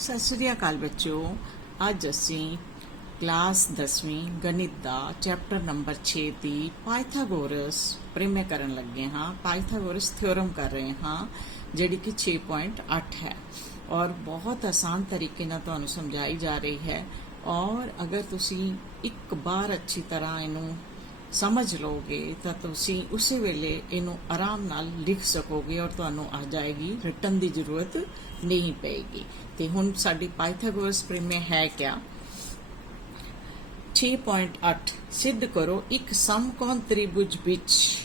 ਸਤਿ ਸ਼੍ਰੀ ਅਕਾਲ ਬੱਚਿਓ। ਅੱਜ ਅਸੀਂ ਕਲਾਸ 10ਵੀਂ ਗਣਿਤ ਦਾ ਚੈਪਟਰ ਨੰਬਰ 6 ਦੀ ਪਾਇਥਾਗੋਰਸ ਪ੍ਰਮੇय ਕਰਨ ਲੱਗੇ ਹਾਂ। ਪਾਇਥਾਗੋਰਸ ਥਿਓਰਮ ਕਰ ਰਹੇ ਹਾਂ ਜਿਹੜੀ ਕਿ 6.8 ਹੈ ਔਰ ਬਹੁਤ ਆਸਾਨ ਤਰੀਕੇ ਨਾਲ ਤੁਹਾਨੂੰ ਸਮਝਾਈ ਜਾ ਰਹੀ ਹੈ। ਔਰ ਅਗਰ ਤੁਸੀਂ ਇੱਕ ਵਾਰ ਅੱਛੀ ਤਰ੍ਹਾਂ ਇਹਨੂੰ ਸਮਝ ਲਓਗੇ ਤਾਂ ਤੁਸੀਂ ਉਸੇ ਵੇਲੇ ਇਹਨੂੰ ਆਰਾਮ ਨਾਲ ਲਿਖ ਸਕੋਗੇ ਔਰ ਤੁਹਾਨੂੰ ਆ ਜਾਏਗੀ, ਰਿਟਨ ਦੀ ਜ਼ਰੂਰਤ ਨਹੀਂ ਪਏਗੀ। ਤੇ ਹੁਣ ਸਾਡੀ ਪਾਇਥਾਗੋਰਸ ਪ੍ਰਮੇय ਹੈ ਕਿਆ? 6.8 ਸਿੱਧ ਕਰੋ ਇੱਕ ਸਮਕੋਣ ਤ੍ਰਿਭੁਜ ਵਿੱਚ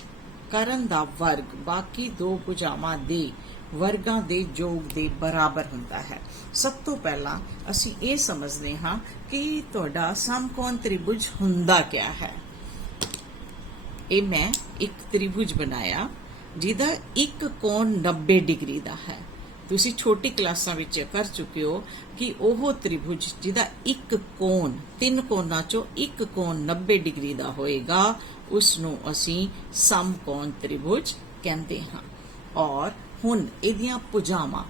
ਕਰਨ ਦਾ ਵਰਗ ਬਾਕੀ ਦੋ ਭੁਜਾਵਾਂ ਦੇ ਵਰਗਾਂ ਦੇ ਜੋਗ ਦੇ ਬਰਾਬਰ ਹੁੰਦਾ ਹੈ। ਸਭ ਤੋਂ ਪਹਿਲਾਂ ਅਸੀਂ ਇਹ ਸਮਝਦੇ ਹਾਂ ਕਿ ਤੁਹਾਡਾ ਸਮਕੋਣ ਤ੍ਰਿਭੁਜ ਹੁੰਦਾ ਕਿਆ ਹੈ। ਇਹ ਮੈਂ ਇੱਕ ਤ੍ਰਿਭੁਜ ਬਣਾਇਆ ਜਿਹਦਾ ਇੱਕ ਕੋਣ 90 ਡਿਗਰੀ ਦਾ ਹੈ। ਤੁਸੀਂ ਛੋਟੀ ਕਲਾਸਾਂ ਵਿੱਚ ਕਰ ਚੁੱਕੇ ਹੋ ਕਿ ਉਹ ਤ੍ਰਿਭੁਜ ਜਿਹਦਾ ਇੱਕ ਕੋਣ, ਤਿੰਨ ਕੋਣਾਂ ਚੋਂ ਇੱਕ ਕੋਣ 90 ਡਿਗਰੀ ਦਾ ਹੋਏਗਾ ਉਸ ਨੂੰ ਅਸੀਂ ਸਮਕੋਣ ਤ੍ਰਿਭੁਜ ਕਹਿੰਦੇ ਹਾਂ। ਔਰ ਹੁਣ ਇਹਦੀਆਂ ਭੁਜਾਵਾਂ,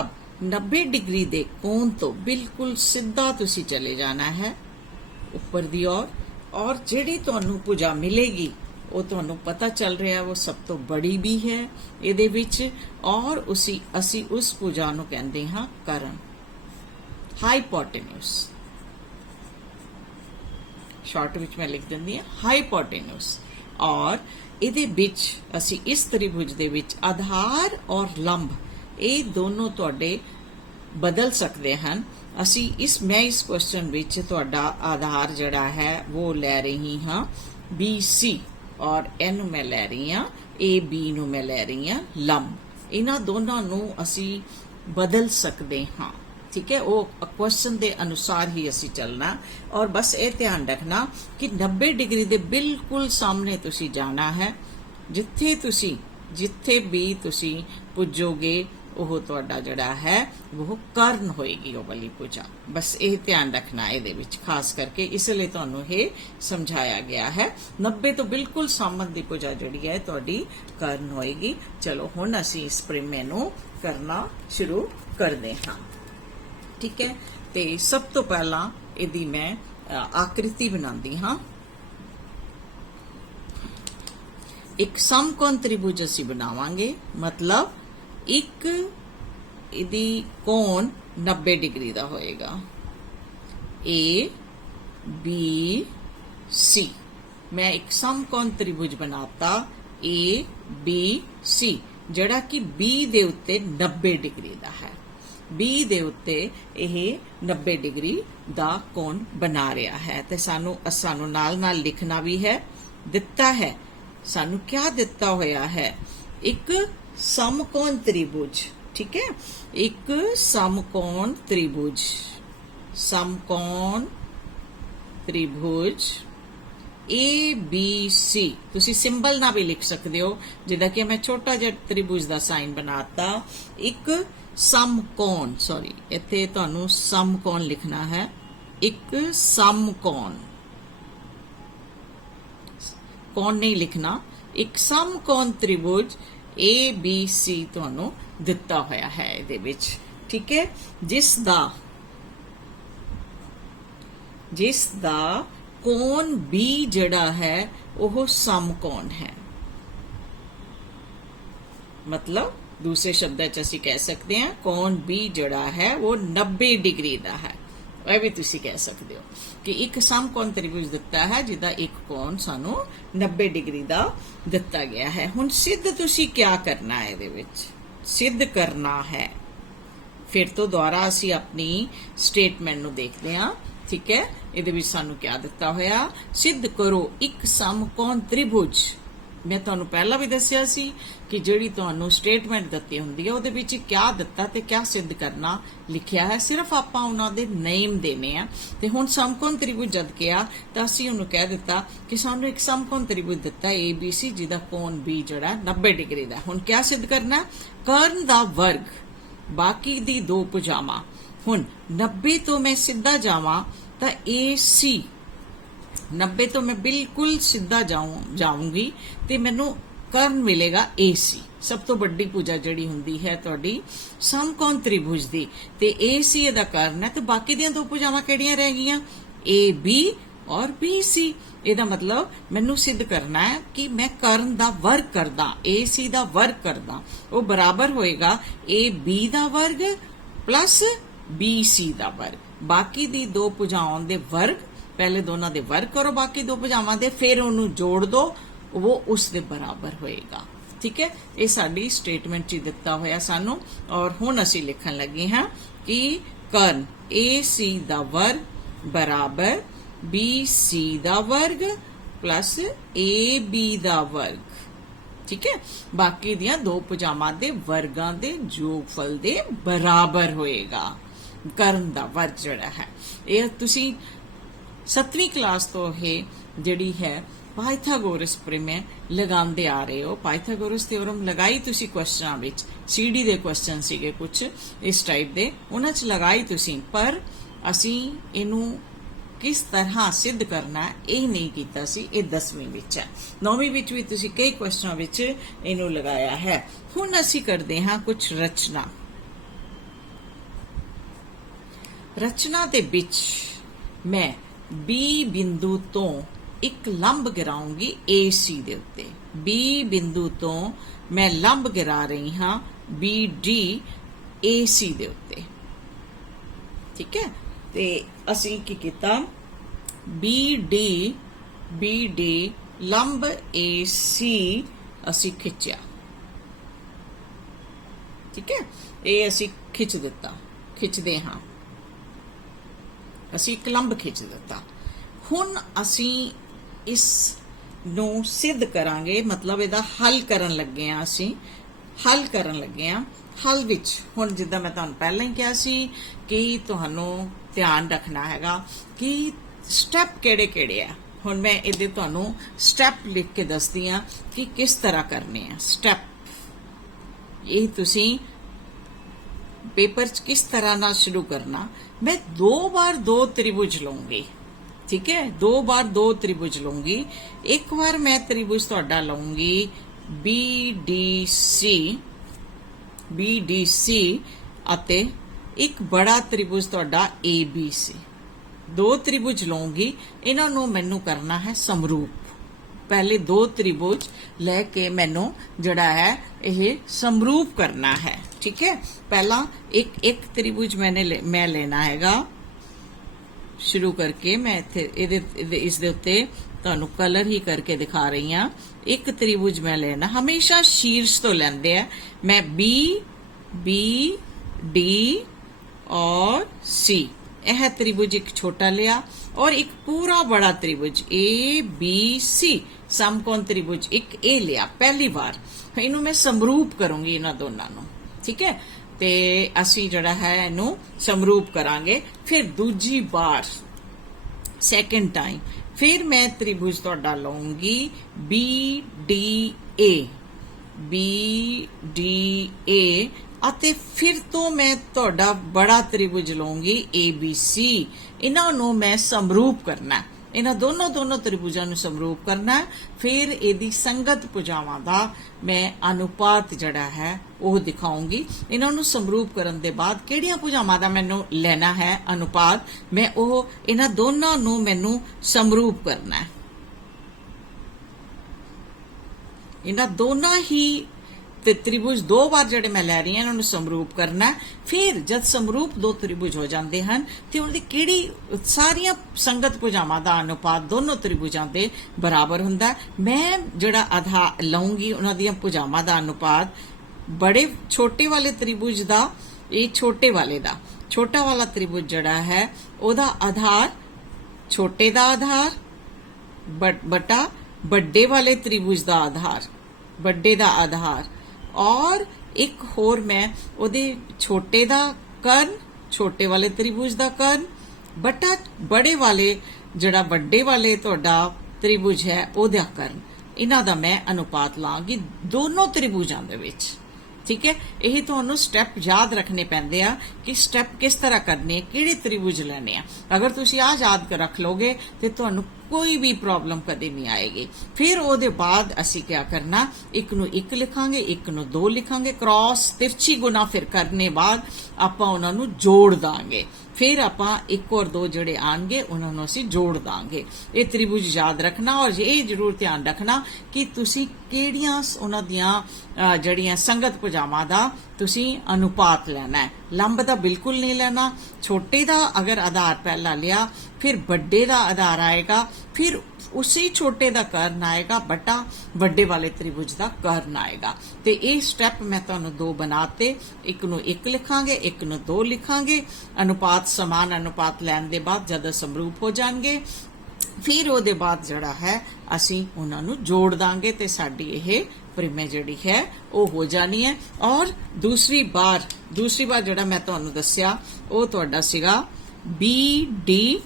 ਅਬ 90 ਡਿਗਰੀ ਦੇ ਕੋਣ ਤੋਂ ਬਿਲਕੁਲ ਸਿੱਧਾ ਤੁਸੀਂ ਚਲੇ ਜਾਣਾ ਹੈ ਉੱਪਰ ਦੀ ਔਰ ਜਿਹੜੀ ਤੁਹਾਨੂੰ ਭੁਜਾ ਮਿਲੇਗੀ ਉਹ ਤੁਹਾਨੂੰ ਪਤਾ ਚੱਲ ਰਿਹਾ ਉਹ ਸਭ ਤੋਂ ਬੜੀ ਵੀ ਹੈ ਇਹਦੇ ਵਿੱਚ ਔਰ ਅਸੀਂ ਉਸ ਭੁਜਾ ਨੂੰ ਕਹਿੰਦੇ ਹਾਂ ਕਰਨ, ਹਾਈਪੋਟੇਨਿਊਸ। ਸ਼ਾਰਟ ਵਿੱਚ ਮੈਂ ਲਿਖ ਦਿੰਦੀ ਹਾਂ ਹਾਈਪੋਟੇਨਿਊਸ। ਔਰ ਇਹਦੇ ਵਿੱਚ ਅਸੀਂ ਇਸ ਤ੍ਰਿਭੁਜ ਦੇ ਵਿੱਚ ਆਧਾਰ ਔਰ ਲੰਬ ਇਹ ਦੋਨੋਂ ਤੁਹਾਡੇ ਬਦਲ ਸਕਦੇ ਹਨ। ਮੈਂ ਇਸ ਕੁਐਸਚਨ ਵਿੱਚ ਤੁਹਾਡਾ ਆਧਾਰ ਜਿਹੜਾ ਹੈ ਉਹ ਲੈ ਰਹੀ ਹਾਂ BC ਔਰ ਇਹ ਨੂੰ ਮੈਂ ਲੈ ਰਹੀ ਹਾਂ AB ਨੂੰ ਮੈਂ ਲੈ ਰਹੀ ਹਾਂ ਲੰਬ। ਇਹਨਾਂ ਦੋਨਾਂ ਨੂੰ ਅਸੀਂ ਬਦਲ ਸਕਦੇ ਹਾਂ, ਠੀਕ ਹੈ। ਉਹ ਕੁਐਸਚਨ ਦੇ ਅਨੁਸਾਰ ਹੀ ਅਸੀਂ ਚੱਲਣਾ ਔਰ ਬਸ ਇਹ ਧਿਆਨ ਰੱਖਣਾ ਕਿ 90 ਡਿਗਰੀ ਦੇ ਬਿਲਕੁਲ ਸਾਹਮਣੇ ਤੁਸੀਂ ਜਾਣਾ ਹੈ। ਜਿੱਥੇ ਵੀ ਤੁਸੀਂ ਪੁੱਜੋਗੇ ਉਹ ਤੁਹਾਡਾ ਜਿਹੜਾ ਹੈ ਉਹ ਕਰਨ ਹੋਏਗੀ ਉਹ ਵਾਲੀ ਭੁਜਾ। ਬਸ ਇਹ ਧਿਆਨ ਰੱਖਣਾ ਇਹਦੇ ਵਿੱਚ ਖਾਸ ਕਰਕੇ, ਇਸ ਲਈ ਤੁਹਾਨੂੰ ਇਹ ਸਮਝਾਇਆ ਗਿਆ ਹੈ। 90 ਤੋਂ ਬਿਲਕੁਲ ਸਾਹਮਣੇ ਦੀ ਭੁਜਾ ਜਿਹੜੀ ਹੈ ਤੁਹਾਡੀ ਕਰਨ ਹੋਏਗੀ। ਚਲੋ ਹੁਣ ਅਸੀਂ ਇਸ ਪ੍ਰਮੇय ਨੂੰ ਕਰਨਾ ਸ਼ੁਰੂ ਕਰਦੇ ਹਾਂ, ਠੀਕ ਹੈ। ਤੇ ਸਭ ਤੋਂ ਪਹਿਲਾਂ ਇਹਦੀ ਮੈਂ ਆਕ੍ਰਿਤੀ ਬਣਾਉਂਦੀ ਹਾਂ। ਇੱਕ ਸਮਕੋਣ ਤ੍ਰਿਭੁਜ ਅਸੀਂ ਬਣਾਵਾਂਗੇ, ਮਤਲਬ ਇੱਕ ਇਹਦੀ ਕੋਣ 90 ਡਿਗਰੀ ਦਾ ਹੋਏਗਾ ABC। ਮੈਂ ਇੱਕ ਸਮਕੋਣ ਤ੍ਰਿਭੁਜ ਬਣਾਤਾ ABC ਜਿਹੜਾ ਕਿ B ਦੇ ਉੱਤੇ 90 ਡਿਗਰੀ ਦਾ ਹੈ। B ਦੇ ਉੱਤੇ ਇਹ 90 ਡਿਗਰੀ ਦਾ ਕੋਣ ਬਣਾ ਰਿਹਾ ਹੈ। ਤੇ ਸਾਨੂੰ ਨਾਲ ਲਿਖਣਾ ਵੀ ਹੈ। ਦਿੱਤਾ ਹੈ ਸਾਨੂੰ ਕਿਆ ਦਿੱਤਾ ਹੋਇਆ ਹੈ? ਇੱਕ ਸਮਕੋਣ ਤ੍ਰਿਭੁਜ, ਠੀਕ ਹੈ। ਇੱਕ ਸਮਕੋਣ ਤ੍ਰਿਭੁਜ ABC ਤੁਸੀਂ ਸਿੰਬਲ ਨਾਲ ਵੀ ਲਿਖ ਸਕਦੇ ਹੋ, ਜਿੱਦਾਂ ਕਿ ਮੈਂ ਛੋਟਾ ਜਿਹਾ ਤ੍ਰਿਭੁਜ ਦਾ ਸਾਈਨ ਬਣਾਤਾ। ਇੱਕ ਸਮਕੋਣ, ਸੌਰੀ ਇੱਥੇ ਤੁਹਾਨੂੰ ਸਮਕੋਣ ਲਿਖਣਾ ਹੈ। ਇੱਕ ਸਮਕੋਣ, ਕੋਣ ਨਹੀਂ ਲਿਖਣਾ। ਇੱਕ ਸਮਕੋਣ ਤ੍ਰਿਭੁਜ ABC ਤੁਹਾਨੂੰ ਦਿੱਤਾ ਹੋਇਆ ਹੈ ਇਹਦੇ ਵਿੱਚ, ਠੀਕ ਹੈ। ਜਿਸ ਦਾ ਕੋਣ B ਜਿਹੜਾ ਹੈ ਉਹ ਸਮਕੋਣ ਹੈ। ਮਤਲਬ ਦੂਸਰੇ ਸ਼ਬਦਾਂ 'ਚ ਅਸੀਂ ਕਹਿ ਸਕਦੇ ਹਾਂ ਕੋਣ B ਜਿਹੜਾ ਹੈ ਉਹ 90 ਡਿਗਰੀ ਦਾ ਹੈ। ਇਹ ਵੀ ਤੁਸੀਂ ਕਹਿ ਸਕਦੇ ਹੋ ਕਿ ਇੱਕ ਸਮਕੋਣ ਤ੍ਰਿਭੁਜ ਦਿੱਤਾ ਹੈ ਜਿਹਦਾ ਇੱਕ ਕੋਣ ਸਾਨੂੰ 90 ਡਿਗਰੀ ਦਾ ਦਿੱਤਾ ਗਿਆ ਹੈ। ਹੁਣ ਸਿੱਧ ਤੁਸੀਂ ਕਿਆ ਕਰਨਾ ਹੈ? ਇਹਦੇ ਵਿੱਚ ਸਿੱਧ ਕਰਨਾ ਹੈ। ਫਿਰ ਤੋਂ ਦੁਬਾਰਾ ਅਸੀਂ ਆਪਣੀ ਸਟੇਟਮੈਂਟ ਨੂੰ ਦੇਖਦੇ ਹਾਂ, ਠੀਕ ਹੈ। ਇਹਦੇ ਵਿੱਚ ਸਾਨੂੰ ਕਿਆ ਦਿੱਤਾ ਹੋਇਆ? ਸਿੱਧ ਕਰੋ ਇੱਕ ਸਮਕੋਣ ਤ੍ਰਿਭੁਜ। ਮੈਂ ਤੁਹਾਨੂੰ ਪਹਿਲਾਂ ਵੀ ਦੱਸਿਆ ਸੀ ਕਿ ਜਿਹੜੀ ਤੁਹਾਨੂੰ ਸਟੇਟਮੈਂਟ ਦਿੱਤੀ ਹੁੰਦੀ ਹੈ ਉਹਦੇ ਵਿੱਚ ਕਿਆ ਦਿੱਤਾ ਤੇ ਕਿਆ ਸਿੱਧ ਕਰਨਾ ਲਿਖਿਆ ਹੈ, ਸਿਰਫ ਆਪਾਂ ਉਹਨਾਂ ਦੇ ਨੇਮ ਦੇਣੇ ਆ। ਤੇ ਹੁਣ ਸਮਕੋਣ ਤ੍ਰਿਭੁਜ ਜਦ ਕਿਹਾ ਤਾਂ ਅਸੀਂ ਉਹਨੂੰ ਕਹਿ ਦਿੱਤਾ ਕਿ ਸਾਨੂੰ ਇੱਕ ਸਮਕੋਣ ਤ੍ਰਿਭੁਜ ਦਿੱਤਾ ABC ਜਿਹਦਾ ਕੋਣ B ਜਿਹੜਾ 90 ਡਿਗਰੀ ਦਾ। ਹੁਣ ਕਿਆ ਸਿੱਧ ਕਰਨਾ? ਕਰਨ ਦਾ ਵਰਗ ਬਾਕੀ ਦੀ ਦੋ ਭੁਜਾਵਾਂ। ਹੁਣ 90 ਤੋਂ ਮੈਂ ਸਿੱਧਾ ਜਾਵਾਂ ਤਾਂ AC 90 ਤੋਂ ਮੈਂ ਬਿਲਕੁਲ ਸਿੱਧਾ ਜਾਊਂਗੀ ਤੇ ਮੈਨੂੰ ਕਰਨ ਮਿਲੇਗਾ AC। ਸਭ ਤੋਂ ਵੱਡੀ ਭੁਜਾ ਜਿਹੜੀ ਹੁੰਦੀ ਹੈ ਤੁਹਾਡੀ ਸਮਕੋਣ ਤ੍ਰਿਭੁਜ ਦੀ, ਤੇ AC ਇਹਦਾ ਕਰਨ ਹੈ, ਤੇ ਬਾਕੀ ਦੀਆਂ ਦੋ ਭੁਜਾਵਾਂ ਕਿਹੜੀਆਂ ਰਹਿ ਗਈਆਂ? AB ਔਰ BC। ਇਹਦਾ ਮਤਲਬ ਮੈਨੂੰ ਸਿੱਧ ਕਰਨਾ ਹੈ ਕਿ ਮੈਂ ਕਰਨ ਦਾ ਵਰਗ ਕਰਦਾ, AC ਦਾ ਵਰਗ ਕਰਦਾ, ਉਹ ਬਰਾਬਰ ਹੋਏਗਾ AB ਦਾ ਵਰਗ ਪਲੱਸ BC ਦਾ ਵਰਗ। ਬਾਕੀ ਦੀ ਦੋ ਭੁਜਾਵਾਂ ਦੇ ਵਰਗ, ਪਹਿਲੇ ਦੋਨਾਂ ਦੇ ਵਰਗ ਕਰੋ ਬਾਕੀ ਦੋ ਭੁਜਾਵਾਂ ਦੇ, ਫਿਰ ਉਹਨੂੰ ਜੋੜ ਦੋ, ਉਹ ਉਸ ਦੇ ਬਰਾਬਰ ਹੋਏਗਾ। ਠੀਕ ਹੈ, ਇਹ ਸਾਡੀ ਸਟੇਟਮੈਂਟ 'ਚ ਦਿੱਤਾ ਹੋਇਆ ਸਾਨੂੰ। ਔਰ ਹੁਣ ਅਸੀਂ ਲਿਖਣ ਲੱਗੇ ਹਾਂ ਕਿ ਕਰਨ AC ਦਾ ਵਰਗ ਬਰਾਬਰ BC ਦਾ ਵਰਗ ਪਲੱਸ AB ਦਾ ਵਰਗ। ਠੀਕ ਹੈ, ਬਾਕੀ ਦੀਆਂ ਦੋ ਭੁਜਾਵਾਂ ਦੇ ਵਰਗਾਂ ਦੇ ਜੋਗਫਲ ਦੇ ਬਰਾਬਰ ਹੋਏਗਾ ਕਰਨ ਦਾ ਵਰਗ ਜਿਹੜਾ ਹੈ। ਇਹ ਤੁਸੀਂ 7ਵੀਂ ਕਲਾਸ ਤੋਂ ਇਹ ਜਿਹੜੀ ਹੈ ਪਾਇਥਾਗੋਰਸ ਪ੍ਰਮੇय ਲਗਾਉਂਦੇ ਆ ਰਹੇ ਹੋ। ਪਾਇਥਾਗੋਰਸ ਥਿਓਰਮ ਲਗਾਈ ਤੁਸੀਂ ਕੁਐਸਚਨਾਂ ਵਿੱਚ, CD ਦੇ ਕੁਐਸਚਨ ਸੀਗੇ ਕੁਝ ਇਸ ਟਾਈਪ ਦੇ, ਉਹਨਾਂ 'ਚ ਲਗਾਈ ਤੁਸੀਂ, ਪਰ ਅਸੀਂ ਇਹਨੂੰ ਕਿਸ ਤਰ੍ਹਾਂ ਸਿੱਧ ਕਰਨਾ ਇਹ ਨਹੀਂ ਕੀਤਾ ਸੀ। ਇਹ 10ਵੀਂ ਵਿੱਚ ਹੈ। 9ਵੀਂ ਵਿੱਚ ਵੀ ਤੁਸੀਂ ਕਈ ਕੁਐਸਚਨਾਂ ਵਿੱਚ ਇਹਨੂੰ ਲਗਾਇਆ ਹੈ। ਹੁਣ ਅਸੀਂ ਕਰਦੇ ਹਾਂ ਕੁਝ ਰਚਨਾ। ਰਚਨਾ ਦੇ ਵਿੱਚ ਮੈਂ B ਬਿੰਦੂ ਤੋਂ ਇੱਕ ਲੰਬ ਗਿਰਾਉਂਗੀ AC ਦੇ ਉੱਤੇ। B ਬਿੰਦੂ ਤੋਂ ਮੈਂ ਲੰਬ ਗਿਰਾ ਰਹੀ ਹਾਂ BD AC ਦੇ ਉੱਤੇ। ਠੀਕ ਹੈ, ਤੇ ਅਸੀਂ ਕੀ ਕੀਤਾ? BD ਲੰਬ AC ਅਸੀਂ ਖਿੱਚਿਆ। ਠੀਕ ਹੈ, ਇਹ ਅਸੀਂ ਖਿੱਚ ਦਿੱਤਾ, ਖਿੱਚਦੇ ਹਾਂ, ਅਸੀਂ ਇੱਕ ਲੰਬ ਖਿੱਚ ਦਿੱਤਾ। ਹੁਣ ਅਸੀਂ ਇਸ ਨੂੰ ਸਿੱਧ ਕਰਾਂਗੇ, ਮਤਲਬ ਇਹਦਾ ਹੱਲ ਕਰਨ ਲੱਗੇ ਹਾਂ। ਅਸੀਂ ਹੱਲ ਕਰਨ ਲੱਗੇ ਹਾਂ। ਹੱਲ ਵਿੱਚ ਹੁਣ ਜਿੱਦਾਂ ਮੈਂ ਤੁਹਾਨੂੰ ਪਹਿਲਾਂ ਹੀ ਕਿਹਾ ਸੀ ਕਿ ਤੁਹਾਨੂੰ ਧਿਆਨ ਰੱਖਣਾ ਹੈਗਾ ਕਿ ਸਟੈਪ ਕਿਹੜੇ-ਕਿਹੜੇ ਆ। ਹੁਣ ਮੈਂ ਇਹਦੇ ਤੁਹਾਨੂੰ ਸਟੈਪ ਲਿਖ ਕੇ ਦੱਸਦੀ ਹਾਂ ਕਿ ਕਿਸ ਤਰ੍ਹਾਂ ਕਰਨੇ ਆ ਸਟੈਪ। ਇਹ ਤੁਸੀਂ ਪੇਪਰ 'ਚ ਕਿਸ ਤਰ੍ਹਾਂ ਨਾਲ ਸ਼ੁਰੂ ਕਰਨਾ। मैं 2 बार 2 त्रिभुज लूंगी। ठीक है, 2 बार 2 त्रिभुज लूंगी। एक बार मैं त्रिभुज तुहाडा लूंगी BDC अते एक बड़ा त्रिभुज तुहाडा ABC। 2 त्रिभुज लूंगी, इन्हां नूं मैनूं करना है समरूप। पहले 2 त्रिभुज लैके मैनूं जिहड़ा है यह समरूप करना है। ठीक है, पहला एक त्रिभुज मैं लेना हैगा। शुरू करके मैं इस दे उत्ते तुहानूं कलर ही करके दिखा रही हाँ। एक त्रिभुज मैं लेना, हमेशा शीर्ष तो लेंदे है। मैं B D और C, यह त्रिभुज एक छोटा लिया और एक पूरा बड़ा त्रिभुज ABC समकोण त्रिभुज एक A लिया। पहली बार इनू मैं समरूप करूंगी इन्हां दोनों नूं। ठीक है, ते असी जड़ा है इनू समरूप करांगे। फिर दूजी बार सैकेंड टाइम फिर मैं त्रिभुज तुहाडा लूंगी BDA अते फिर तो मैं तुहाडा बड़ा त्रिभुज लूंगी ABC। इन्हां नूं मैं समरूप करना, इन्हां दोनों त्रिभुजां नूं समरूप करना। फिर इहदी संगत भुजावां दा मैं अनुपात जड़ा है वो दिखाऊंगी। इन्हां नूं समरूप करन दे बाद किहड़ियां भुजावां दा मैनूं लेना है अनुपात, मैं वो इन्हां दोनों नूं मैनूं समरूप करना है। इन्हां दोनों ही त्रिभुज 2 बार जड़े मैं लै रही हूं इन्हां समरूप करना। फिर जब समरूप 2 त्रिभुज हो जाते हैं तो उनकी किहड़ी सारियां संगत भुजावां दा अनुपात दोनों त्रिभुजां दे बराबर हुंदा। मैं जड़ा आधार लऊंगी उन्हां दीयां भुजावां दा अनुपात बड़े छोटे वाले त्रिभुज दा, ये छोटे वाले दा, छोटा वाला त्रिभुज जड़ा है ओदा आधार छोटे दा आधार बटा बड़े वाले त्रिभुज दा आधार, बड़े दा आधार, और एक होर मैं ओदे छोटे दा कर्ण, छोटे वाले त्रिभुज दा कर्ण बटा बड़े वाले जड़ा बड़े वाले तुहाडा त्रिभुज है ओदा कर्ण। इन्हां दा मैं अनुपात लांगी दोनों त्रिभुजां दे विच। ठीक है। यही तुहानू स्टैप याद रखने पैंदे आ कि स्टैप किस तरह करने, किहड़े त्रिभुज लैने आ। अगर तुसीं आ याद रख लोगे तो तुहानू कोई भी प्रॉब्लम कदे नहीं आएगी। फिर ਉਹਦੇ बाद असी क्या करना, एक नू एक लिखांगे, एक नू दो लिखांगे, क्रॉस तिरछी गुना फिर करने बाद आपां उन्हां नू जोड़ दांगे। फिर आपां एक और दो जड़े आएंगे उन्हां नू असी जोड़ दांगे। ये त्रिभुज याद रखना और ये जरूर ध्यान रखना कि तुसी किहड़ियां उन्हां दियां जड़ियां संगत भुजावां दा तुसी अनुपात लेना है। लंब दा बिल्कुल नहीं लेना। छोटे दा अगर आधार पहला लिया, फिर बड़े दा आधार आएगा, फिर उसी छोटे दा कर्ण आएगा, बटा बड़े वाले त्रिभुज दा कर्ण आएगा। ते ये स्टैप मैं तुहानू दो बनाते, एक नू एक लिखांगे, एक नू दो लिखांगे। अनुपात समान अनुपात लैण दे बाद जद समरूप हो जाएंगे, फिर ਉਹਦੇ बाद जड़ा है ਅਸੀਂ ਉਹਨਾਂ ਨੂੰ जोड़ दांगे ਤੇ ਸਾਡੀ ਇਹ ਪ੍ਰੀਮੇ ਜਿਹੜੀ है ਉਹ हो जानी है। और दूसरी बार ਜਿਹੜਾ मैं ਤੁਹਾਨੂੰ ਦੱਸਿਆ ਉਹ ਤੁਹਾਡਾ ਸੀਗਾ BD।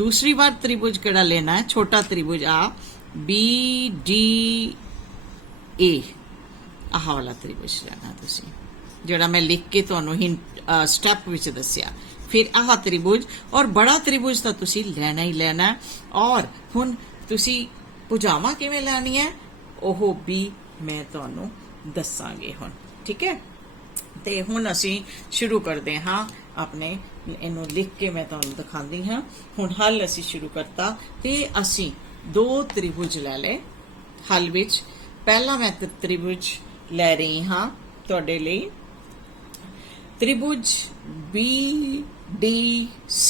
दूसरी बार त्रिभुज ਕਿਹੜਾ लेना है, छोटा त्रिभुज आ BDA, ਆਹ वाला त्रिभुज लेना ਤੁਸੀਂ ਜਿਹੜਾ मैं लिख के ਤੁਹਾਨੂੰ स्टैप ਵਿੱਚ ਦੱਸਿਆ। फिर आह त्रिभुज और बड़ा त्रिभुज तो तुसी लेना ही लेना है। और हुण तुसी भुजावां किवें लैनी है ओह भी मैं तुहानू दसांगे हुण, ठीक है। ते हुण असी शुरू करते हाँ अपने इनू लिख के मैं तुहानू दिखांदी हाँ। हुण हल असी शुरू करता ते असी दो त्रिभुज लै ले हल विच। पहला मैं त्रिभुज लै रही हाँ तुहाडे लई, त्रिभुज BDC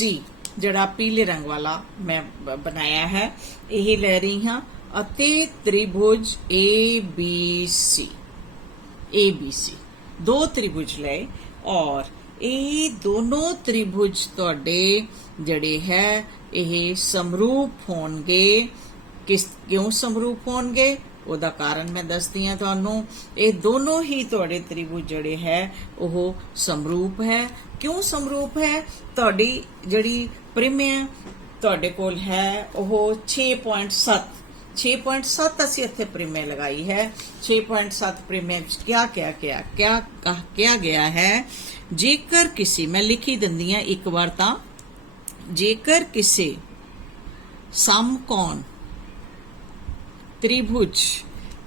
जड़ा पीले रंग वाला मैं बनाया है यही ले रही हाँ। अते त्रिभुज ABC दो त्रिभुज ले और ये दोनों त्रिभुज तुहाडे जड़े है ये समरूप होणगे। क्यों समरूप होणगे ਉਹਦਾ ਕਾਰਨ मैं दसदी हाँ तुहानू। ये दोनों ही तुहाडे त्रिभुज जड़े है वह समरूप है। क्यों समरूप है, तुहाडी जड़ी प्रीमे तुहाडे कोल है वह 6.7 असी इत्थे प्रीमे लगाई है। 6.7 प्रीमे क्या क्या क्या क्या क्या गया है, जेकर किसी मैं लिखी दिंदी हाँ एक बार ता, जेकर किसी समकोण त्रिभुज,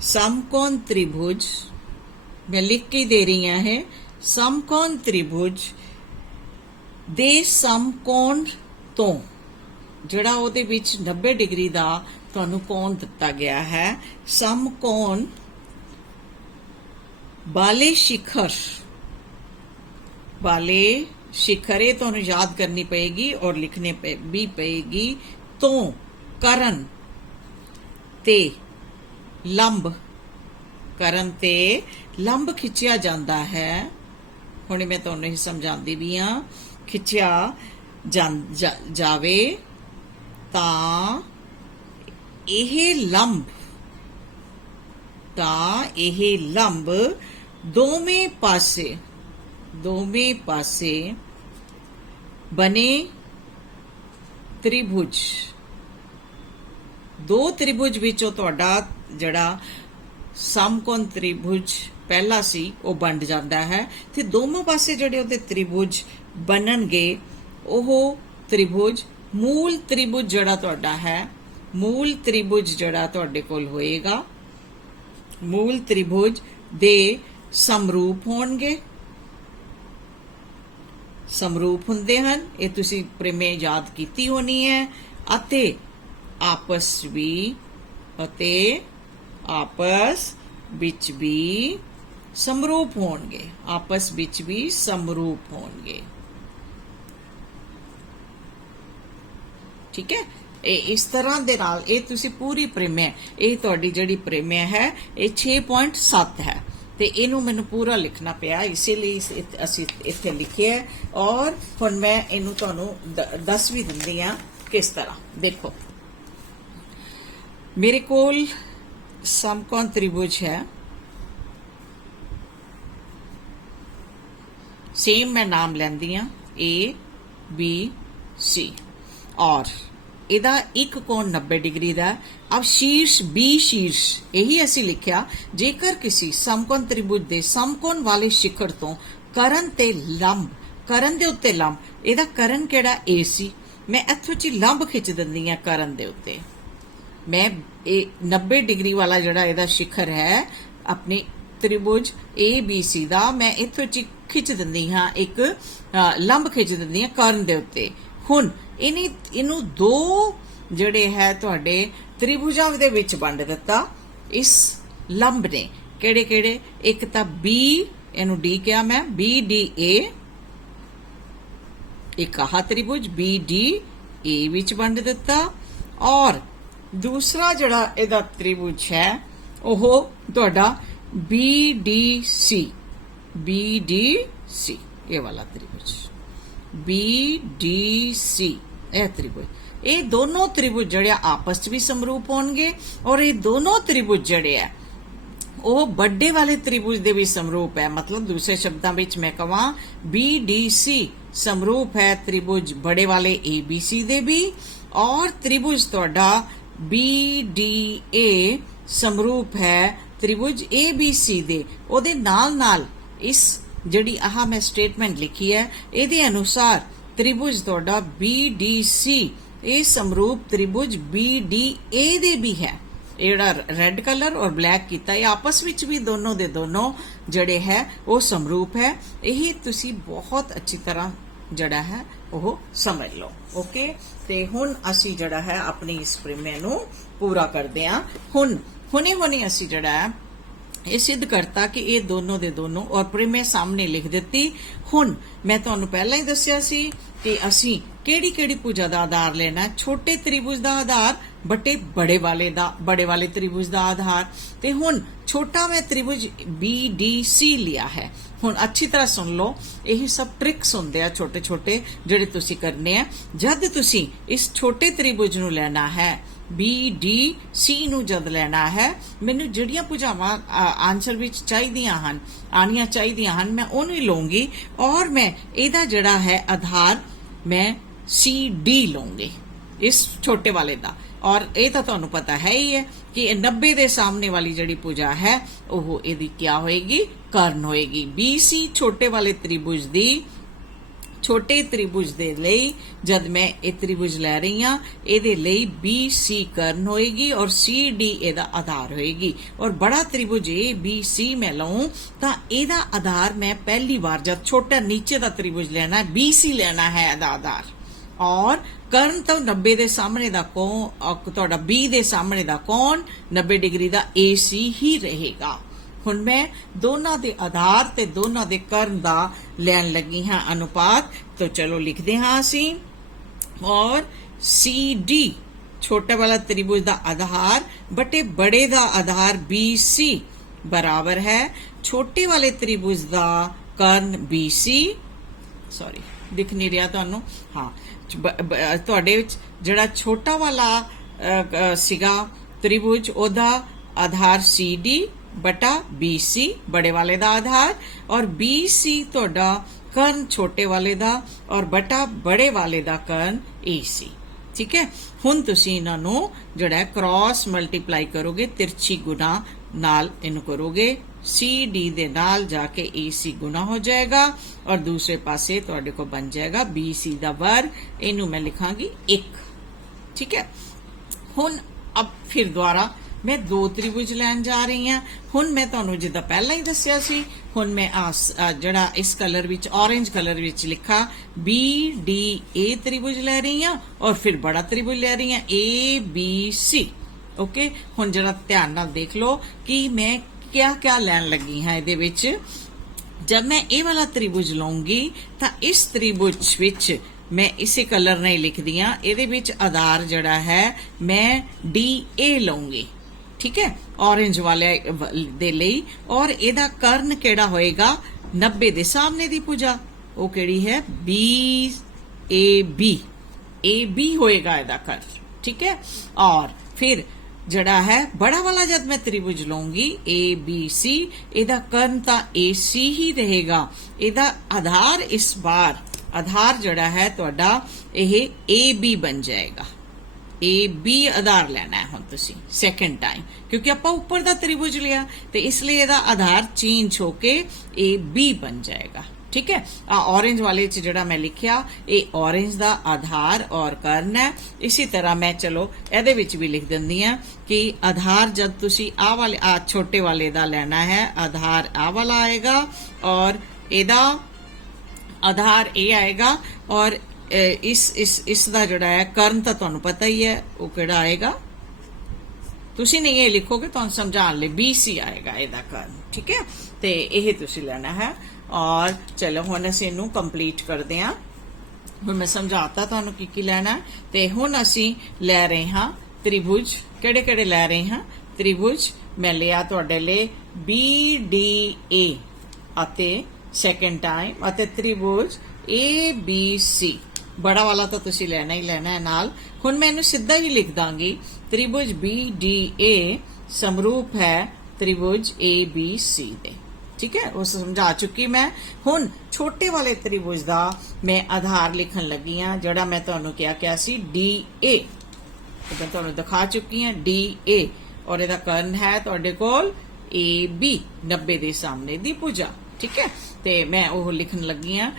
समकोण त्रिभुज मैं लिख के दे रही है, समकोण त्रिभुज दे समकोण तो जड़ा ਉਹਦੇ ਵਿੱਚ 90 डिग्री ਦਾ ਤੁਹਾਨੂੰ ਕੋਣ ਦਿੱਤਾ ਗਿਆ है, समकोण वाले शिखर ये ਤੁਹਾਨੂੰ याद करनी पएगी और लिखने भी पएगी। तो करण ते लंब, करण ते लंब खिंचिया जाता है। हुणे मैं तुहानू ही समझांदी भी हाँ, खिंचिया जावे तां यह लंब दोवें पासे बने त्रिभुज, दो त्रिभुज विचों तुहाडा जड़ा समकोण त्रिभुज पहला सी वो बन जाता है। ते दोनों पासे जड़े उहदे त्रिभुज बनणगे ओह त्रिभुज मूल त्रिभुज जड़ा तुहाडा है, मूल त्रिभुज जड़ा तुहाडे कोल होएगा, मूल त्रिभुज दे समरूप होणगे। समरूप हुंदे हन, ये तुसी प्रेमे याद कीती होनी है। अते आपस विच भी समरूप होणगे, आपस विच भी समरूप होणगे, ठीक है। इस तरह दे नाल ये तुसी पूरी प्रेमे, ये तुहाडी जिहड़ी प्रेमे है ये 6.7 है। ते इनू मैनू पूरा लिखना पिया, इसीलिए असी इत्थे लिखे है। और हुण मैं इनू तुहानू दस भी दिंदी हां किस तरह। देखो मेरे कोल समकोण त्रिभुज है, सेम मैं नाम लैंदी हां A B C, और ਇਹਦਾ ਇੱਕ ਕੋਣ 90 डिग्री ਦਾ। अब शीर्ष बी शीर्ष यही ਅਸੀਂ ਲਿਖਿਆ ਜੇਕਰ ਕਿਸੇ ਸਮਕੋਣ ਤ੍ਰਿਭੁਜ ਦੇ ਸਮਕੋਣ ਵਾਲੇ शिखर ਤੋਂ ਕਰਨ ਤੇ ਲੰਬ, ਕਰਨ ਦੇ ਉੱਤੇ ਲੰਬ, ਇਹਦਾ ਕਰਨ ਕਿਹੜਾ A ਸੀ, ਮੈਂ ਇੱਥੋਂ ਚ ਲੰਬ ਖਿੱਚ ਦਿੰਦੀ ਆ ਕਰਨ ਦੇ ਉੱਤੇ। मैं 90 डिग्री वाला जड़ा ਇਹਦਾ शिखर है अपने त्रिभुज ABC ਦਾ, मैं इथों च खिच दिंदी हाँ एक लंब खिच दिंदी हाँ कर्ण ਦੇ ਉੱਤੇ। ਹੁਣ ਇਹਨੂੰ ਦੋ ਜਿਹੜੇ ਹੈ ਤੁਹਾਡੇ त्रिभुजां ਦੇ ਵਿੱਚ ਵੰਡ ਦਿੱਤਾ ਇਸ ਲੰਬ ਨੇ। ਕਿਹੜੇ ਕਿਹੜੇ? ਇੱਕ ਤਾਂ B, ਇਹਨੂੰ D ਕਿਹਾ मैं, BDA, ਇੱਕ ਆਹ त्रिभुज BDA ਵਿੱਚ ਵੰਡ ਦਿੱਤਾ। और दूसरा जड़ा ਇਹਦਾ त्रिभुज है ਉਹ ਤੁਹਾਡਾ BDC, BDC ये वाला त्रिभुज BDC ਇਹ त्रिभुज, ਇਹ दोनों त्रिभुज ਜਿਹੜੇ आपस ਵਿੱਚ ਵੀ ਸਮਰੂਪ ਹੋਣਗੇ और ਇਹ दोनों त्रिभुज ਜਿਹੜੇ ਆ ਉਹ ਵੱਡੇ ਵਾਲੇ त्रिभुज ਦੇ ਵੀ ਸਮਰੂਪ ਹੈ। मतलब दूसरे शब्दां ਵਿੱਚ मैं ਕਹਾਂ BDC ਸਮਰੂਪ है त्रिभुज बड़े वाले ABC ਦੇ भी, और त्रिभुज ਤੁਹਾਡਾ BDA ਸਮਰੂਪ है त्रिभुज ABC ਦੇ। ਉਹਦੇ ਨਾਲ ਨਾਲ ਇਸ ਜਿਹੜੀ ਆਹ ਮੈਂ ਸਟੇਟਮੈਂਟ ਲਿਖੀ ਹੈ ਇਹਦੇ ਅਨੁਸਾਰ त्रिभुज ਤੁਹਾਡਾ BDC ਇਹ ਸਮਰੂਪ त्रिभुज BDA ਦੇ ਵੀ ਹੈ। ਜਿਹੜਾ ਰੈੱਡ ਕਲਰ ਔਰ ਬਲੈਕ ਕੀਤਾ ਇਹ ਆਪਸ ਵਿੱਚ ਵੀ ਦੋਨੋਂ ਦੇ ਦੋਨੋਂ ਜਿਹੜੇ ਹੈ ਉਹ ਸਮਰੂਪ ਹੈ। ਇਹ ਤੁਸੀਂ ਬਹੁਤ ਅੱਛੀ ਤਰ੍ਹਾਂ ਜਿਹੜਾ ਹੈ ਉਹ ਸਮਝ ਲਓ। ਓਕੇ, ਤੇ ਹੁਣ ਅਸੀਂ ਜਿਹੜਾ ਹੈ ਆਪਣੀ ਇਸ ਪ੍ਰੀਮੇ ਨੂੰ ਪੂਰਾ ਕਰਦੇ ਹਾਂ। ਹੁਣੇ ਅਸੀਂ ਜਿਹੜਾ ਹੈ ਇਹ ਸਿੱਧ ਕਰਤਾ ਕਿ ਇਹ ਦੋਨੋਂ ਦੇ ਦੋਨੋਂ ਔਰ ਪ੍ਰੀਮੇ ਸਾਹਮਣੇ ਲਿਖ ਦਿੱਤੀ। ਹੁਣ ਮੈਂ ਤੁਹਾਨੂੰ ਪਹਿਲਾਂ ਹੀ ਦੱਸਿਆ ਸੀ ਕਿ ਅਸੀਂ ਕਿਹੜੀ ਭੁਜਾ ਦਾ ਆਧਾਰ ਲੈਣਾ, ਛੋਟੇ त्रिभुज ਦਾ ਆਧਾਰ बड़े वाले त्रिभुज ਦਾ ਆਧਾਰ। ਤੇ ਹੁਣ ਛੋਟਾ ਮੈਂ त्रिभुज BDC ਲਿਆ ਹੈ। ਹੁਣ ਅੱਛੀ ਤਰ੍ਹਾਂ ਸੁਣ ਲਓ, ਇਹ ਸਭ ਟ੍ਰਿਕਸ ਹੁੰਦੇ ਆ ਛੋਟੇ ਛੋਟੇ ਜਿਹੜੇ ਤੁਸੀਂ ਕਰਨੇ ਆ। ਜਦ ਤੁਸੀਂ ਇਸ ਛੋਟੇ त्रिभुज ਨੂੰ ਲੈਣਾ ਹੈ BDC ਨੂੰ ਜਦ ਲੈਣਾ ਹੈ, ਮੈਨੂੰ ਜਿਹੜੀਆਂ ਭੁਜਾਵਾਂ ਆਨਸਰ ਵਿੱਚ ਆਣੀਆਂ ਚਾਹੀਦੀਆਂ ਹਨ ਮੈਂ ਉਹਨੂੰ ਹੀ ਲਵਾਂਗੀ। ਔਰ ਮੈਂ ਇਹਦਾ ਜਿਹੜਾ ਹੈ ਆਧਾਰ मैं CD ਲਵਾਂਗੀ ਇਸ ਛੋਟੇ ਵਾਲੇ ਦਾ। और ये तो तुहानू पता है ही है कि 90 ਦੇ ਸਾਹਮਣੇ वाली ਜਿਹੜੀ ਭੁਜਾ है ਉਹ ਇਹਦੀ क्या होएगी, कर्ण होएगी। BC छोटे वाले त्रिभुज ਦੀ छोटे त्रिभुज ਦੇ ਲਈ जद मैं ਇਹ त्रिभुज ਲੈ ਰਹੀ ਹਾਂ ਇਹਦੇ ਲਈ BC कर्ण होएगी और CD ਇਹਦਾ आधार होएगी। और बड़ा त्रिभुज ABC मैं लऊं ਤਾਂ ਇਹਦਾ आधार मैं पहली बार जब छोटा नीचे ਦਾ त्रिभुज लेना है BC लेना है ਇਹਦਾ आधार। और कर्ण तो 90 ਦੇ ਸਾਹਮਣੇ ਦਾ ਕੋਣ ਤੁਹਾਡਾ B ਦੇ ਸਾਹਮਣੇ ਦਾ ਕੋਣ 90 ਡਿਗਰੀ ਦਾ AC ਹੀ ਰਹੇਗਾ। ਹੁਣ ਮੈਂ ਦੋਨਾਂ ਦੇ ਆਧਾਰ ਤੇ ਦੋਨਾਂ ਦੇ ਕर्ण ਦਾ ਲੈਣ ਲੱਗੀ ਹਾਂ ਅਨੁਪਾਤ। तो चलो लिखते हाँ ਅਸੀਂ। और CD छोटे वाला त्रिभुज ਦਾ आधार बटे बड़े ਦਾ आधार BC बराबर है छोटे वाले त्रिभुज ਦਾ कर्ण BC। सॉरी दिख नहीं रहा ਤੁਹਾਨੂੰ। हाँ, ਤੁਹਾਡੇ ਵਿੱਚ ਜਿਹੜਾ ਛੋਟਾ ਵਾਲਾ ਸੀਗਾ त्रिभुज ਉਹਦਾ आधार CD बटा BC बड़े वाले ਦਾ आधार, और BC ਤੁਹਾਡਾ कर्ण छोटे वाले ਦਾ और बटा बड़े वाले ਦਾ कर्ण AC। ठीक है, ਹੁਣ ਤੁਸੀਂ ਇਹਨਾਂ ਨੂੰ ਜਿਹੜਾ क्रॉस मल्टीप्लाई करोगे तिरछी गुना नाल इनू करोगे CD ਦੇ ਨਾਲ जाके AC गुना हो जाएगा और दूसरे पासे ਤੁਹਾਡੇ को बन जाएगा BC ਦਾ वर्ग। इनू मैं लिखांगी 1। ठीक है, ਹੁਣ अब फिर दोबारा मैं दो त्रिभुज लैन जा रही हाँ। हुण मैं तुहानू जिद्दां पहला ही दस्सिया सी, हुण मैं जड़ा इस colour which orange colour which लिखा BDA त्रिभुज लै रही हाँ और फिर बड़ा त्रिभुज लै रही हाँ ABC। ओके, हुण जरा ध्यान नाल देख लो कि मैं क्या क्या लैन लगी हाँ इहदे विच। जब मैं ये वाला त्रिभुज लूंगी तो इस त्रिभुज विच मैं इसे कलर नहीं लिख दिया, ਇਹਦੇ ਵਿੱਚ आधार जड़ा है मैं DA लूंगी। ठीक है, ऑरेंज वाले दे लई। और ਇਹਦਾ कर्ण केड़ा होएगा 90 ਦੇ सामने दी भुजा वो केड़ी है BAB। AB होएगा ਇਹਦਾ कर्ण। ठीक है, और फिर जड़ा है बड़ा वाला जब मैं त्रिभुज लूंगी ABC ਇਹਦਾ कर्ण ਤਾਂ AC ही रहेगा। ਇਹਦਾ आधार इस बार आधार जड़ा है ਤੁਹਾਡਾ ਇਹ AB बन जाएगा। ए बी आधार लेना है हुण तुसी सैकेंड टाइम, क्योंकि आपां उपर दा त्रिभुज लिया तो इसलिए इहदा आधार चेंज होके ए बी बन जाएगा। ठीक है, ऑरेंज वाले च जिहड़ा मैं लिखिया ये ऑरेंज दा आधार और कर्ण है। इसी तरह मैं चलो इहदे विच भी लिख दिंदी हां कि आधार जब तुसी आ वाले छोटे वाले दा लेना है, आधार आ वाला आएगा और इहदा आधार ए आएगा और इस दा जिहड़ा है कर्ण तो तुहानूं पता ही है वो किहड़ा आएगा, तुसी नहीं ये लिखोगे तो समझाने लिए BC आएगा इहदा कर्ण। ठीक है, तो यह तुसी लेना है और चलो हुण असीं इहनूं कंप्लीट करदे हां। हुण मैं समझाता तुहानूं की लैना है। ते हुण असीं लै रहे हां त्रिभुज, किहड़े किहड़े लै रहे हां त्रिभुज। मैं लिया तुहाडे लई BDA अते सैकेंड टाइम अते त्रिभुज ABC, बड़ा वाला तो तुसी लेना ही लेना है नाल। हुण मैं इहनूं सीधा ही लिख दांगी, त्रिभुज BDA समरूप है त्रिभुज ABC दे। ठीक है, वो समझा चुकी मैं। हुण छोटे वाले त्रिभुज दा मैं आधार लिखन लगी हां, जिहड़ा मैं तुहानूं क्या सी DA, तो मैं तुहानूं दिखा चुकी हां DA और इहदा कर्ण है तुहाडे कोल AB 90 दे सामने दी भुजा। ठीक है, ते मैं वो लिखन लगी हां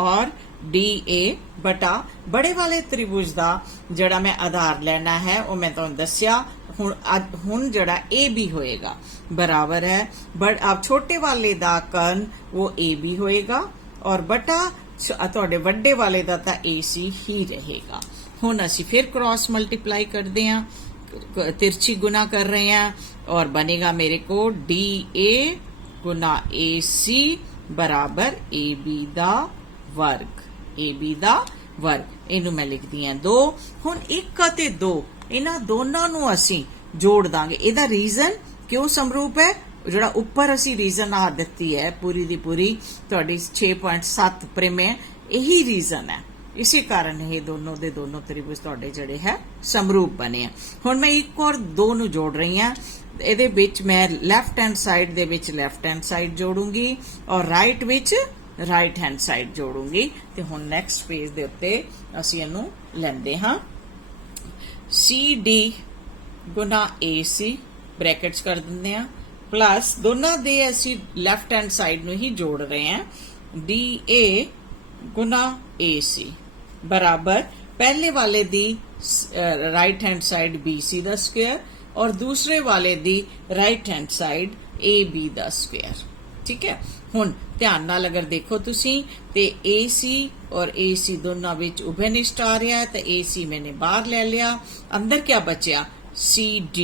और DA बटा बड़े वाले त्रिभुज दा जिहड़ा मैं आधार लेना है वो मैं तुहानूं दस्सिया। हुण जिहड़ा AB होएगा बराबर है अब छोटे वाले दा कर्ण वो AB होएगा और बटा तुहाडे वड्डे वाले दा तां AC ही रहेगा। हुण असीं फिर क्रॉस मल्टीप्लाई करदे हां, तिरछी गुना कर रहे हैं और बनेगा मेरे को DA गुना AC बराबर AB दा वर्ग, AB दा वर्ग। इनू मैं लिखदी हां 2। हुण 1 ते 2 इन्हां दोनों नू असीं जोड़ दांगे। इहदा रीजन क्यों समरूप है, जिहड़ा उपर असीं रीजन आ दित्ती है पूरी दी पूरी तुहाडी 6.7 प्रेमे, यही रीजन है। इसी कारण ये दोनों दे दोनों त्रिभुज तुहाडे जिहड़े है समरूप बने हैं। हुण मैं 1 और 2 नू जोड़ रही हां। ਇਹਦੇ ਵਿੱਚ मैं लैफ्ट हैंड साइड ਦੇ ਵਿੱਚ लैफ्ट हैंड साइड जोड़ूंगी और राइट ਵਿੱਚ राइट हैंड साइड जोड़ूंगी। ਤੇ ਹੁਣ ਨੈਕਸਟ ਪੇਜ ਦੇ ਉੱਤੇ ਅਸੀਂ ਇਹਨੂੰ ਲੈਂਦੇ ਹਾਂ CD गुना AC ब्रैकेट्स कर ਦਿੰਦੇ ਹਾਂ प्लस ਦੋਨਾਂ ਦੇ ਅਸੀਂ लैफ्ट हैंड साइड ਨੂੰ ਹੀ जोड़ रहे हैं DA गुना AC बराबर पहले वाले दी राइट हैंड साइड BC ਦਾ स्क्वायर और दूसरे वाले दी राइट हैंड साइड AB दा स्क्वायर। ठीक है, हुण ध्यान नाल अगर देखो तुसी ते AC और AC दोनों विच उभयनिष्ठ आ रहा है, तो AC मैंने बाहर ले लिया, अंदर क्या बचा CD,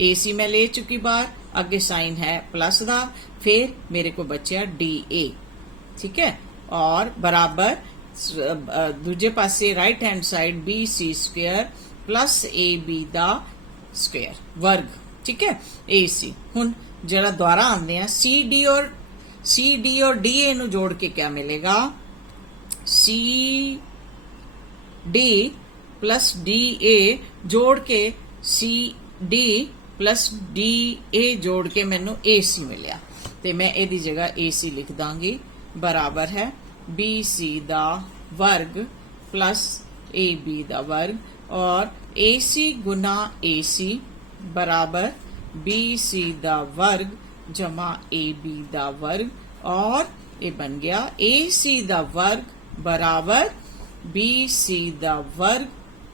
AC मैं ले चुकी बाहर, आगे साइन है प्लस दा, फिर मेरे को बचा DA। ठीक है, और बराबर दूजे पासे right hand side BC square plus AB दा स्क्वायर वर्ग। ठीक है, AC हुण जरा द्वारा आंदे हैं CD और DA नु जोड़ के क्या मिलेगा CD प्लस DA जोड़ के CD प्लस DA जोड़ के मैनू AC मिलिया, ते मैं इहदी जगह AC लिख दांगी बराबर है BC दा वर्ग प्लस AB दा वर्ग और AC गुना AC बराबर BC दा वर्ग जमा AB दा वर्ग और ये बन गया AC दा वर्ग बराबर BC दा वर्ग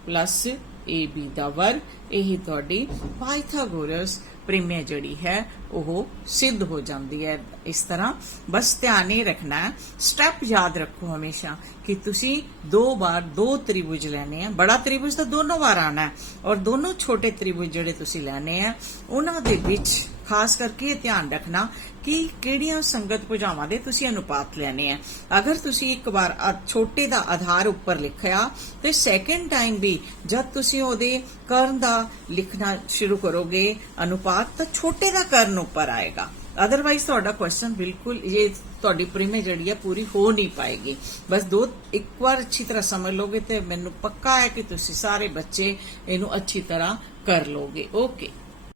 प्लस AB दा वर्ग। यही तुहाडी पाइथागोरस प्रेमे जिहड़ी है वो सिद्ध हो जाती है। इस तरह बस ध्यान ही रखना है, स्टैप याद रखो हमेशा कि तुसी 2 बार 2 त्रिभुज लेने हैं। बड़ा त्रिभुज तो दोनों बार आना है और दोनों छोटे त्रिभुज जिहड़े तुसी लेने हैं उन्हां दे विच खास करके ध्यान रखना कि किहड़ियां संगत भुजावां दे तुसी अनुपात लेने हैं। अगर तुसी एक बार छोटे दा आधार उपर लिखिया ते सैकेंड टाइम भी जब तुसी ओदे कर्ण दा लिखना शुरू करोगे अनुपात तो छोटे दा कर्ण उपर आएगा। अदरवाइज तुहाडा क्वेश्चन बिल्कुल ये तुहाडी प्रीमे जिहड़ी है पूरी हो नहीं पाएगी। बस एक बार अच्छी तरह समझ लोगे तो मैनू पक्का है कि तुसी सारे बच्चे इनू अच्छी तरह कर लोगे। ओके।